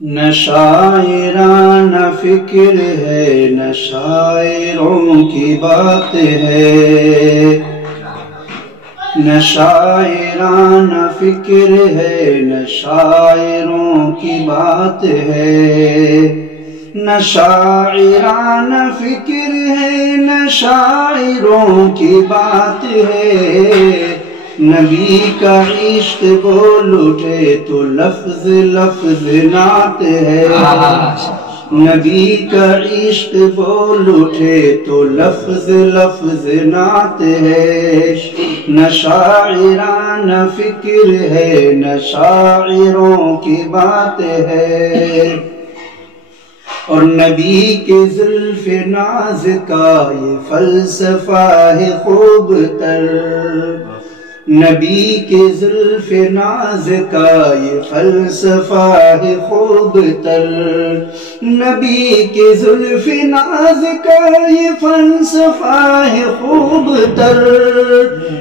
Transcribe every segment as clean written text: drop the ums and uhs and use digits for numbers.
نہ شاعرانہ فکر ہے نہ شاعروں کی بات ہے، نہ شاعرانہ فکر ہے نہ شاعروں کی بات ہے، نہ شاعرانہ فکر ہے نہ شاعروں کی بات ہے، نبی کا عشق بول اٹھے تو لفظ لفظ نعت ہے، نبی کا عشق بول اٹھے تو لفظ لفظ نعت ہے، نہ شاعرانہ فکر ہے نہ شاعروں کی بات ہے، اور نبی کے زلف ناز کا یہ فلسفہ ہے خوب تر، نبی کے زلف ناز کا یہ فلسفہ ہے خوب تر، نبی کے زلف ناز کا یہ فلسفہ ہے خوب تر،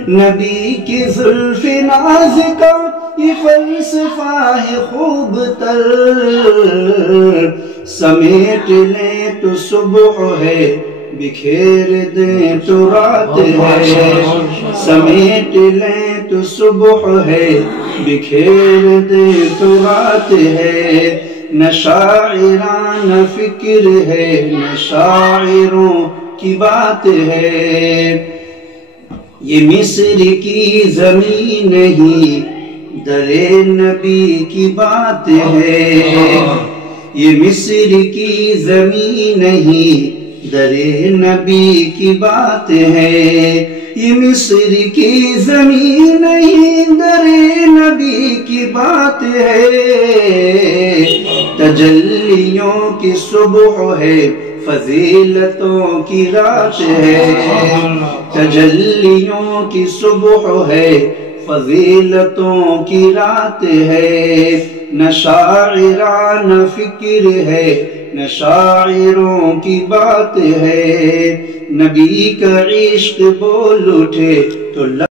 نبی کے زلف ناز کا یہ فلسفہ ہے خوب تر، سمیٹ لیں تو صبح ہے بکھیر دیں تو رات ہے، سمیٹ لیں تو صبح ہے بکھیر دیں تو رات ہے، نہ شاعرانہ فکر ہے نہ شاعروں کی بات ہے، یہ مصر کی زمین نہیں در نبی کی بات ہے، یہ مصر کی زمین نہیں در نبی کی بات ہے، یہ مصر کی زمین نہیں در نبی کی بات ہے، تجلیوں کی صبح ہے فضیلتوں کی رات ہے، تجلیوں کی صبح ہے فضیلتوں کی رات ہے، نہ شاعرانہ فکر ہے نہ شاعروں کی بات ہے، نبی کا عشق بول اٹھے تو